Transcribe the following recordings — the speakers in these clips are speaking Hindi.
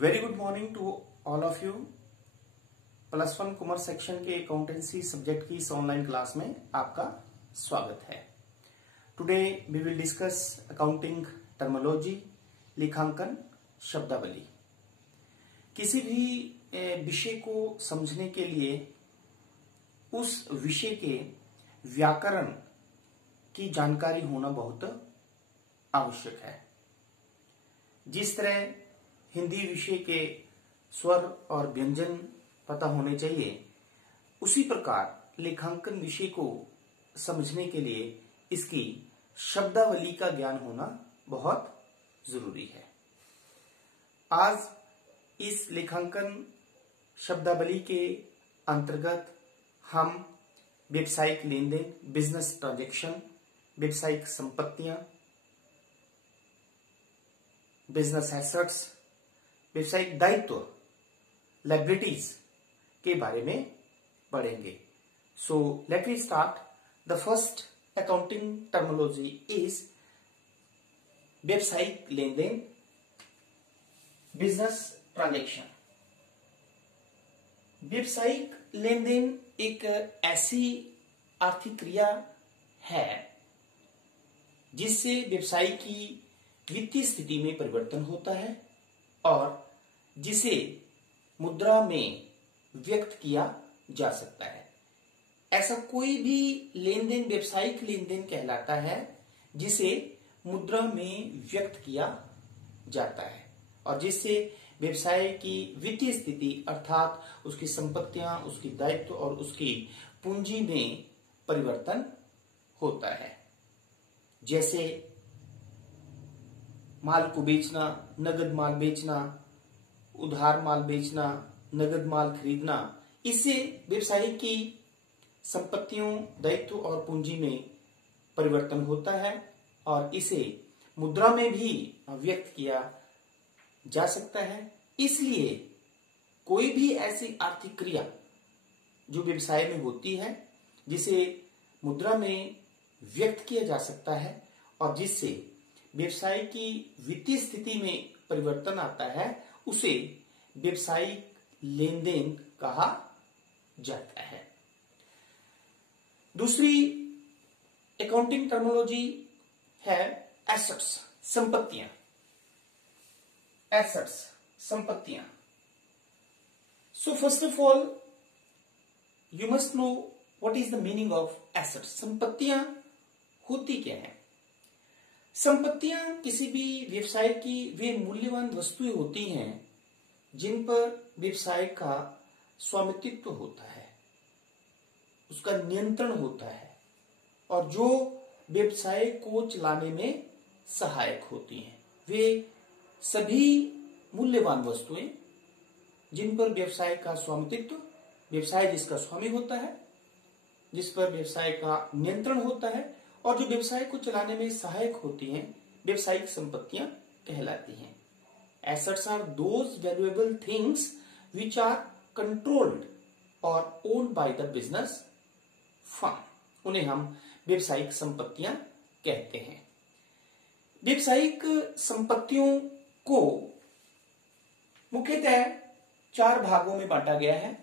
Very good morning to all of you. +1 commerce section के अकाउंटेंसी सब्जेक्ट की इस ऑनलाइन क्लास में आपका स्वागत है। Today we will discuss accounting terminology, लेखांकन शब्दावली। किसी भी विषय को समझने के लिए उस विषय के व्याकरण की जानकारी होना बहुत आवश्यक है। जिस तरह हिंदी विषय के स्वर और व्यंजन पता होने चाहिए, उसी प्रकार लेखांकन विषय को समझने के लिए इसकी शब्दावली का ज्ञान होना बहुत जरूरी है। आज इस लेखांकन शब्दावली के अंतर्गत हम व्यवसायिक लेन देन, बिजनेस ट्रांजैक्शन, व्यवसायिक संपत्तियां, बिजनेस एसेट्स, व्यवसायिक दायित्व, लायबिलिटीज के बारे में पढ़ेंगे। So let we start. The first accounting terminology is व्यवसायिक लेन देन, बिजनेस ट्रांजैक्शन। व्यवसायिक लेन देन एक ऐसी आर्थिक क्रिया है जिससे व्यवसाय की वित्तीय स्थिति में परिवर्तन होता है और जिसे मुद्रा में व्यक्त किया जा सकता है। ऐसा कोई भी लेन देन व्यवसायिक लेन देन कहलाता है जिसे मुद्रा में व्यक्त किया जाता है और जिससे व्यवसाय की वित्तीय स्थिति अर्थात उसकी संपत्तियां, उसकी दायित्व और उसकी पूंजी में परिवर्तन होता है। जैसे माल को बेचना, नगद माल बेचना, उधार माल बेचना, नगद माल खरीदना, इससे व्यवसाय की संपत्तियों, दायित्व और पूंजी में परिवर्तन होता है और इसे मुद्रा में भी व्यक्त किया जा सकता है। इसलिए कोई भी ऐसी आर्थिक क्रिया जो व्यवसाय में होती है जिसे मुद्रा में व्यक्त किया जा सकता है और जिससे व्यवसाय की वित्तीय स्थिति में परिवर्तन आता है, उसे व्यवसायिक लेन देन कहा जाता है। दूसरी अकाउंटिंग टर्मिनोलॉजी है एसेट्स, संपत्तियां। एसेट्स, संपत्तियां। So first of all you must know what is the meaning of assets. संपत्तियां होती क्या है? संपत्तियां किसी भी व्यवसाय की वे मूल्यवान वस्तुएं होती हैं जिन पर व्यवसाय का स्वामित्व होता है, उसका नियंत्रण होता है और जो व्यवसाय को चलाने में सहायक होती हैं। वे सभी मूल्यवान वस्तुएं जिन पर व्यवसाय का स्वामित्व, व्यवसाय जिसका स्वामी होता है, जिस पर व्यवसाय का नियंत्रण होता है और जो व्यवसाय को चलाने में सहायक होती हैं, व्यवसायिक संपत्तियां कहलाती हैं। Assets are those valuable things which are controlled or owned by the business firm. उन्हें हम व्यवसायिक संपत्तियां कहते हैं। व्यवसायिक संपत्तियों को मुख्यतः 4 भागों में बांटा गया है।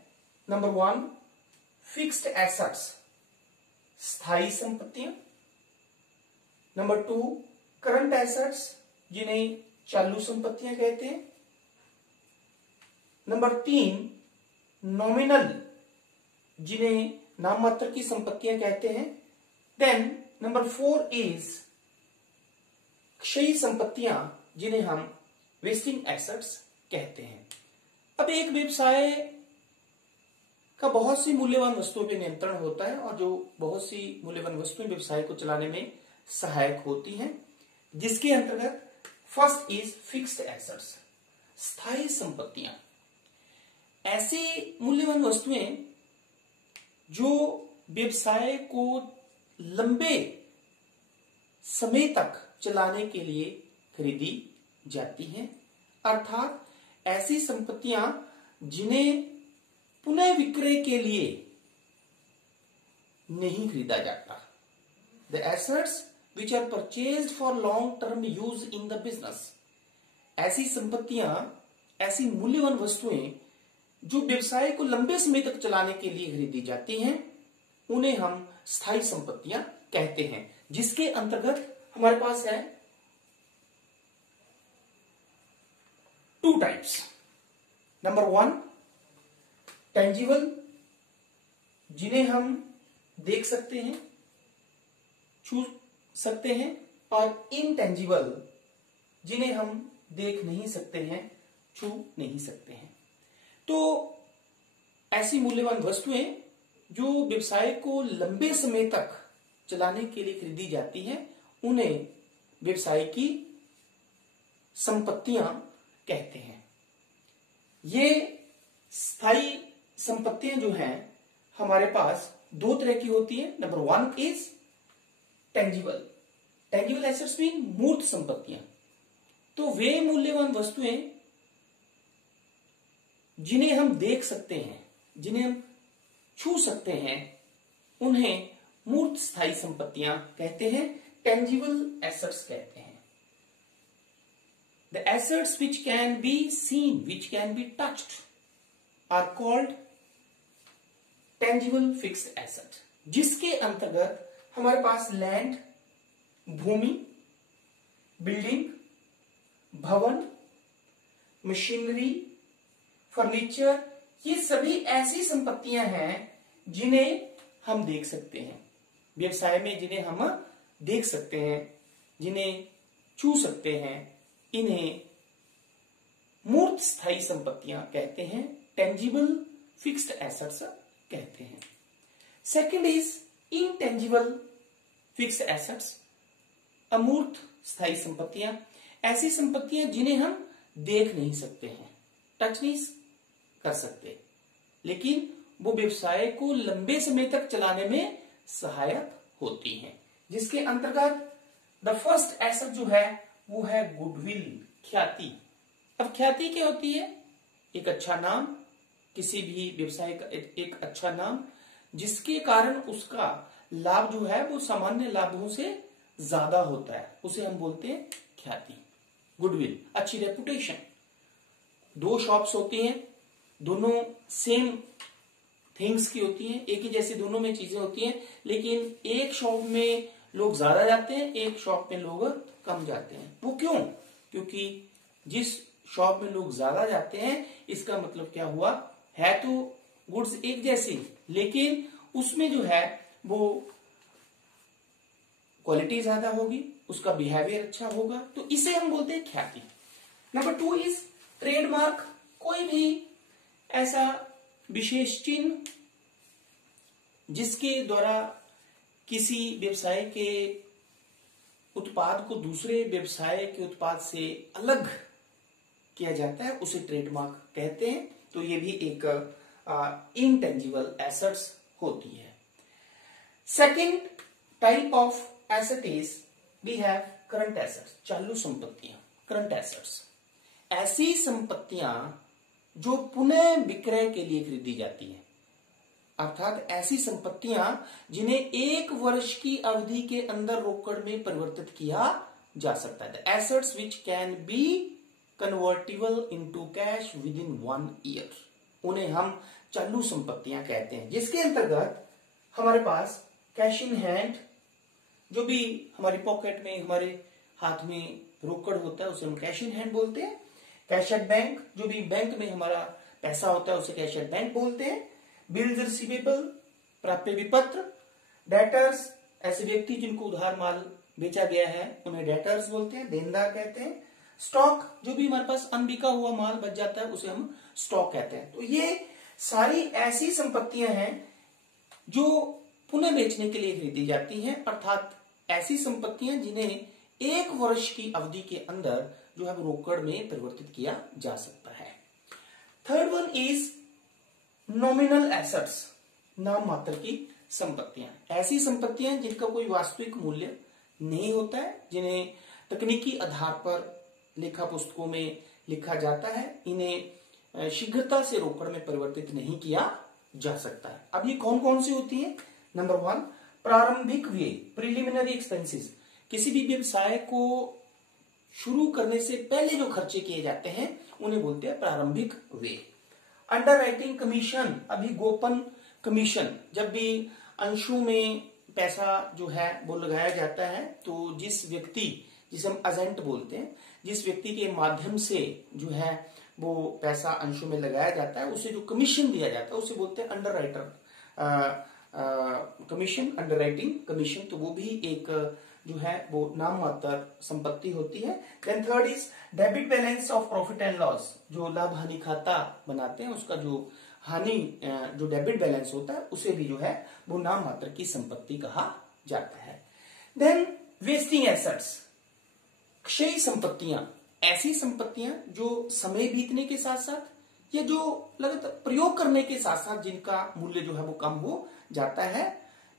नंबर 1 फिक्स्ड एसेट्स, स्थायी संपत्तियां। नंबर 2 करंट एसेट्स, जिन्हें चालू संपत्तियां कहते हैं। नंबर 3 नॉमिनल, जिन्हें नाम मात्र की संपत्तियां कहते हैं। देन नंबर 4 इज क्षयी संपत्तियां, जिन्हें हम वेस्टिंग एसेट्स कहते हैं। अब एक व्यवसाय का बहुत सी मूल्यवान वस्तुओं पर नियंत्रण होता है और जो बहुत सी मूल्यवान वस्तुएं व्यवसाय को चलाने में सहायक होती हैं, जिसके अंतर्गत फर्स्ट इज फिक्स्ड एसेट्स, स्थायी संपत्तियां। ऐसी मूल्यवान वस्तुएं जो व्यवसाय को लंबे समय तक चलाने के लिए खरीदी जाती हैं, अर्थात ऐसी संपत्तियां जिन्हें पुनः विक्रय के लिए नहीं खरीदा जाता। The assets which are purchased for long term use in the business। ऐसी संपत्तियां ऐसी मूल्यवान वस्तुएं जो व्यवसाय को लंबे समय तक चलाने के लिए खरीदी जाती हैं, उन्हें हम स्थायी संपत्तियां कहते हैं, जिसके अंतर्गत हमारे पास है 2 टाइप्स। नंबर 1 टेंजिबल, जिन्हें हम देख सकते हैं, छू सकते हैं, और इनटेंजिबल, जिन्हें हम देख नहीं सकते हैं, छू नहीं सकते हैं। तो ऐसी मूल्यवान वस्तुएं जो व्यवसाय को लंबे समय तक चलाने के लिए खरीदी जाती हैं, उन्हें व्यवसाय की संपत्तियां कहते हैं। ये स्थायी संपत्तियां जो हैं हमारे पास 2 तरह की होती हैं। Number 1 is tangible. Tangible assets mean मूर्त संपत्तियां। तो वे मूल्यवान वस्तुएं जिन्हें हम देख सकते हैं, जिन्हें हम छू सकते हैं, उन्हें मूर्त स्थायी संपत्तियां कहते हैं, टेंजिबल एसेट्स कहते हैं। The assets which can be seen, which can be touched are called tangible fixed asset, जिसके अंतर्गत हमारे पास लैंड, भूमि, बिल्डिंग, भवन, मशीनरी, फर्नीचर, ये सभी ऐसी संपत्तियां हैं जिन्हें हम देख सकते हैं व्यवसाय में, जिन्हें हम देख सकते हैं, जिन्हें छू सकते हैं, इन्हें मूर्त स्थायी संपत्तियां कहते हैं, टेंजिबल फिक्स्ड एसेट्स कहते हैं। Second is intangible fixed assets, अमूर्त स्थायी संपत्तियां, ऐसी संपत्तियां जिन्हें हम देख नहीं सकते हैं, टच नहीं कर सकते, लेकिन वो व्यवसाय को लंबे समय तक चलाने में सहायक होती हैं, जिसके अंतर्गत द फर्स्ट एसेट जो है वो है गुडविल, ख्याति। अब ख्याति क्या होती है? एक अच्छा नाम, किसी भी व्यवसाय का एक अच्छा नाम, जिसके कारण उसका लाभ जो है वो सामान्य लाभों से ज्यादा होता है, उसे हम बोलते हैं ख्याति, गुडविल, अच्छी रेपुटेशन। 2 शॉप्स होती हैं, दोनों सेम थिंग्स की होती हैं, एक ही जैसी दोनों में चीजें होती हैं, लेकिन एक शॉप में लोग ज्यादा जाते हैं, एक शॉप में लोग कम जाते हैं। वो क्यों? क्योंकि जिस शॉप में लोग ज्यादा जाते हैं, इसका मतलब क्या हुआ, है तो गुड्स एक जैसी, लेकिन उसमें जो है वो क्वालिटी ज्यादा होगी, उसका बिहेवियर अच्छा होगा, तो इसे हम बोलते हैं ख्याति। नंबर 2 इज ट्रेडमार्क, कोई भी ऐसा विशेष चिन्ह जिसके द्वारा किसी व्यवसाय के उत्पाद को दूसरे व्यवसाय के उत्पाद से अलग किया जाता है, उसे ट्रेडमार्क कहते हैं। तो ये भी एक इनटेंजिबल एसेट्स होती है। Second type of asset is we have current assets, चालू संपत्तियां, करंट एसेट्स, ऐसी संपत्तियां जो पुनः विक्रय के लिए खरीदी जाती है, अर्थात ऐसी संपत्तियां जिन्हें 1 वर्ष की अवधि के अंदर रोकड़ में परिवर्तित किया जा सकता है। The assets which can B convertible into cash with in 1 year, उन्हें हम चालू संपत्तियां कहते हैं, जिसके अंतर्गत हमारे पास कैश इन हैंड, जो भी हमारी पॉकेट में, हमारे हाथ में रोकड़ होता है, उसे हम कैश इन हैंड बोलते हैं। कैश एट बैंक, जो भी बैंक में हमारा पैसा होता है, उसे कैश एट बैंक बोलते हैं। बिल्स रिसीवेबल, प्राप्य विपत्र। डेटर्स, ऐसे व्यक्ति जिनको उधार माल बेचा गया है, उन्हें डेटर्स बोलते हैं, देनदार कहते हैं। स्टॉक, जो भी हमारे पास अनबिका हुआ माल बच जाता है, उसे हम स्टॉक कहते हैं। तो ये सारी ऐसी संपत्तियां हैं जो पुनः बेचने के लिए खरीदी जाती हैं, अर्थात ऐसी संपत्तियां जिन्हें 1 वर्ष की अवधि के अंदर जो है रोकड़ में परिवर्तित किया जा सकता है। Third one is nominal assets, नाम मात्र की संपत्तियां, ऐसी संपत्तियां जिनका कोई वास्तविक मूल्य नहीं होता है, जिन्हें तकनीकी आधार पर लेखा पुस्तकों में लिखा जाता है, इन्हें शीघ्रता से रोकड़ में परिवर्तित नहीं किया जा सकता है। अब ये कौन कौन सी होती है? नंबर 1 प्रारंभिक व्यय, प्रिलिमिनरी एक्सपेंसेस, किसी भी व्यवसाय को शुरू करने से पहले जो खर्चे किए जाते हैं उन्हें बोलते हैं प्रारंभिक व्यय। अंडरराइटिंग कमीशन, अभिगोपन कमीशन, जब भी अंशों में पैसा जो है वो लगाया जाता है तो जिस व्यक्ति, जिसे हम एजेंट बोलते हैं, जिस व्यक्ति के माध्यम से जो है वो पैसा अंशों में लगाया जाता है उसे जो कमीशन दिया जाता है उसे बोलते हैं अंडरराइटर कमीशन, अंडरराइटिंग कमीशन। तो वो भी एक जो है वो नाम मात्र संपत्ति होती है। Then third is debit balance of profit and loss, जो लाभ हानि खाता बनाते हैं उसका जो हानि जो डेबिट बैलेंस होता है उसे भी जो है वो नाम मात्र की संपत्ति कहा जाता है। देन वेस्टिंग एसेट्स, क्षयी संपत्तियां, ऐसी संपत्तियां जो समय बीतने के साथ साथ या जो लगातार प्रयोग करने के साथ साथ जिनका मूल्य जो है वो कम हो जाता है।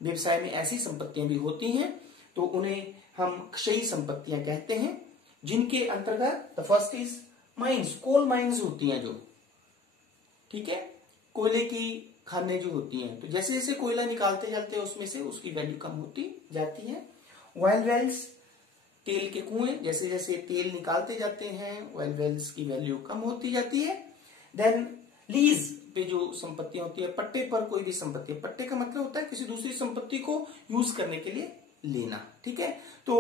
व्यवसाय में ऐसी संपत्तियां भी होती हैं तो उन्हें हम क्षयी संपत्तियां कहते हैं, जिनके अंतर्गत the first is mines, coal mines होती हैं जो, ठीक है, कोयले की खानें जो होती हैं, तो जैसे जैसे कोयला निकालते जाते हैं उसमें से उसकी वैल्यू कम होती जाती है। ऑयल वेल्स, तेल के कुएं, जैसे जैसे तेल निकालते जाते हैं ऑयल वेल्स की वैल्यू कम होती जाती है। देन लीज पे जो संपत्तियां होती है, पट्टे पर कोई भी संपत्ति, पट्टे का मतलब होता है किसी दूसरी संपत्ति को यूज करने के लिए लेना, ठीक है, तो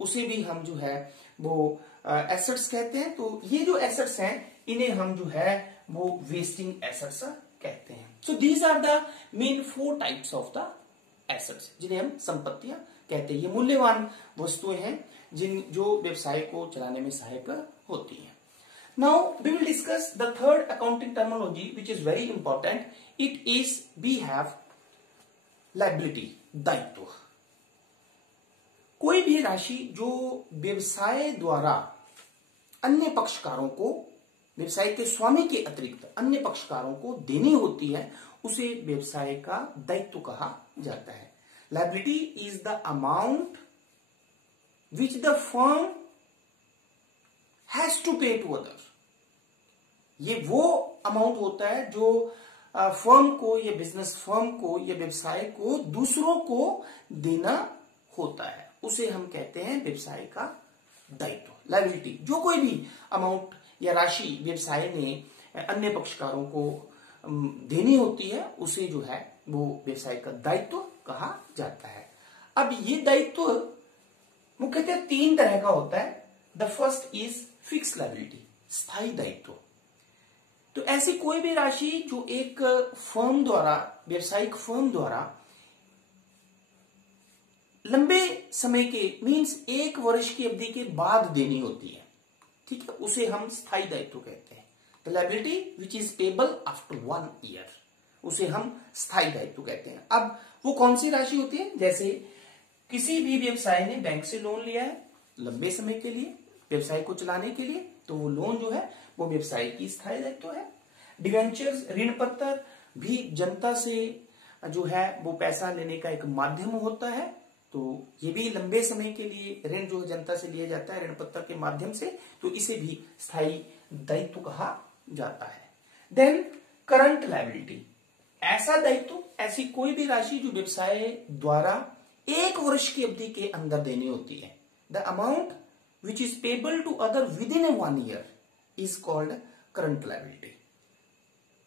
उसे भी हम जो है वो एसेट्स कहते हैं। तो ये जो एसेट्स हैं इन्हें हम जो है वो वेस्टिंग एसेट्स कहते हैं। So these are the main 4 types of the assets जिन्हें हम संपत्तियां कहते हैं। ये मूल्यवान वस्तुएं हैं जो व्यवसाय को चलाने में सहायक होती हैं। Now we will discuss the third accounting terminology which is very important. It is we have liability, दायित्व। कोई भी राशि जो व्यवसाय द्वारा अन्य पक्षकारों को, व्यवसाय के स्वामी के अतिरिक्त अन्य पक्षकारों को देनी होती है उसे व्यवसाय का दायित्व कहा जाता है। Liability is the amount which the firm has to pay to other। ये वो अमाउंट होता है जो फर्म को या बिजनेस फर्म को या व्यवसाय को दूसरों को देना होता है, उसे हम कहते हैं व्यवसाय का दायित्व, लायबिलिटी। जो कोई भी अमाउंट या राशि व्यवसाय ने अन्य पक्षकारों को देनी होती है उसे जो है वो व्यवसाय का दायित्व कहा जाता है। अब ये दायित्व मुख्यतः 3 तरह का होता है। The first is fix liability, स्थायी दायित्व। तो ऐसी कोई भी राशि जो एक फर्म द्वारा, व्यवसायिक फर्म द्वारा लंबे समय के मींस 1 वर्ष की अवधि के बाद देनी होती है, ठीक है, उसे हम स्थायी दायित्व कहते हैं। The liability which is payable after 1 year, उसे हम स्थायी दायित्व कहते हैं। अब वो कौन सी राशि होती है? जैसे किसी भी व्यवसाय ने बैंक से लोन लिया है लंबे समय के लिए व्यवसाय को चलाने के लिए, तो वो लोन जो है वो व्यवसाय की स्थायी दायित्व है। डिवेंचर्स, ऋण पत्र भी जनता से जो है वो पैसा लेने का एक माध्यम होता है, तो ये भी लंबे समय के लिए ऋण जो जनता से लिया जाता है ऋण पत्र के माध्यम से, तो इसे भी स्थायी दायित्व कहा जाता है। देन करंट लायबिलिटी, ऐसा दायित्व, ऐसी कोई भी राशि जो व्यवसाय द्वारा 1 वर्ष की अवधि के अंदर देनी होती है। The amount which is payable to other within 1 year is called current liability।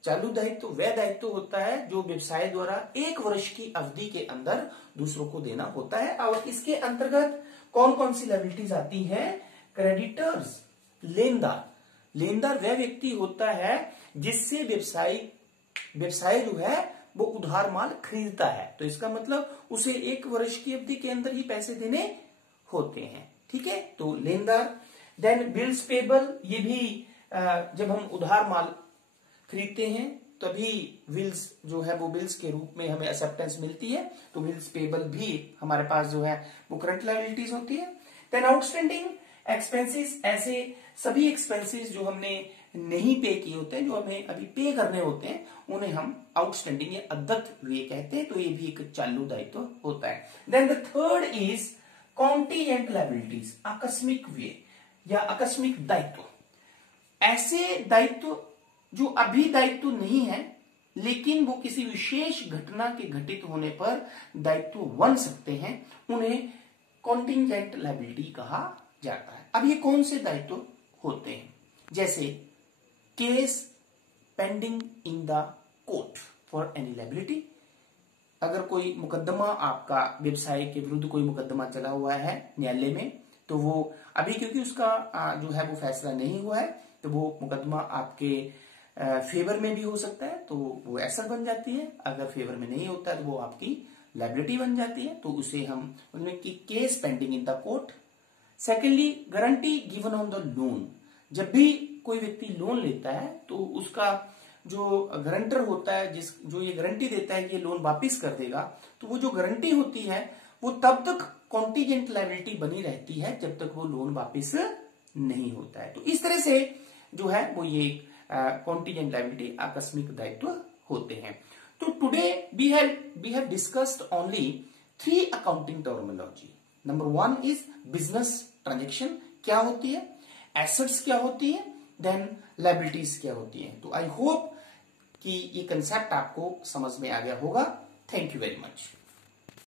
चालू दायित्व वह दायित्व होता है जो व्यवसाय द्वारा 1 वर्ष की अवधि के अंदर दूसरों को देना होता है। और इसके अंतर्गत कौन कौन सी लायबिलिटीज आती हैं? क्रेडिटर्स, लेनदार। लेनदार वह व्यक्ति होता है जिससे व्यवसाय जो है वो उधार माल खरीदता है, तो इसका मतलब उसे 1 वर्ष की अवधि के अंदर ही पैसे देने होते हैं, ठीक है, तो लेनदार। देन बिल्स पेबल, ये भी जब हम उधार माल खरीदते हैं तभी बिल्स जो है वो बिल्स के रूप में हमें एक्सेप्टेंस मिलती है, तो बिल्स पेबल भी हमारे पास जो है वो करंट लायबिलिटीज होती है। देन आउटस्टैंडिंग एक्सपेंसेस, ऐसे सभी एक्सपेंसेस जो हमने नहीं पे किए होते हैं, जो हमें अभी पे करने होते हैं, उन्हें हम आउटस्टैंडिंग या अदत्त व्यय कहते हैं, तो ये भी एक चालू दायित्व होता है। Then the third is contingent liabilities, आकस्मिक व्यय या आकस्मिक दायित्व। ऐसे दायित्व जो अभी दायित्व नहीं है लेकिन वो किसी विशेष घटना के घटित होने पर दायित्व बन सकते हैं, उन्हें कॉन्टीजेंट लायबिलिटी कहा जाता है। अब ये कौन से दायित्व होते हैं? जैसे case pending in the court for any liability, अगर कोई मुकदमा आपका व्यवसाय के विरुद्ध कोई मुकदमा चला हुआ है न्यायालय में, तो वो अभी क्योंकि उसका जो है वो फैसला नहीं हुआ है, तो वो मुकदमा आपके फेवर में भी हो सकता है, तो वो एसेट बन जाती है। अगर फेवर में नहीं होता है तो वो आपकी लायबिलिटी बन जाती है, तो उसे हम उनमें की case pending in the court. Secondly, guarantee given on the loan, जब भी कोई व्यक्ति लोन लेता है तो उसका जो गारंटर होता है, जो ये गारंटी देता है कि ये लोन वापिस कर देगा, तो वो जो गारंटी होती है वो तब तक कॉन्टीजेंट लायबिलिटी बनी रहती है जब तक वो लोन वापिस नहीं होता है। तो इस तरह से जो है वो ये कॉन्टीजेंट लायबिलिटी आकस्मिक दायित्व होते हैं। तो today we have discussed only 3 accounting terminology. Number 1 is business transaction क्या होती है, एसेट्स क्या होती है, देन लायबिलिटीज क्या होती है। तो आई होप कि ये कंसेप्ट आपको समझ में आ गया होगा। Thank you very much.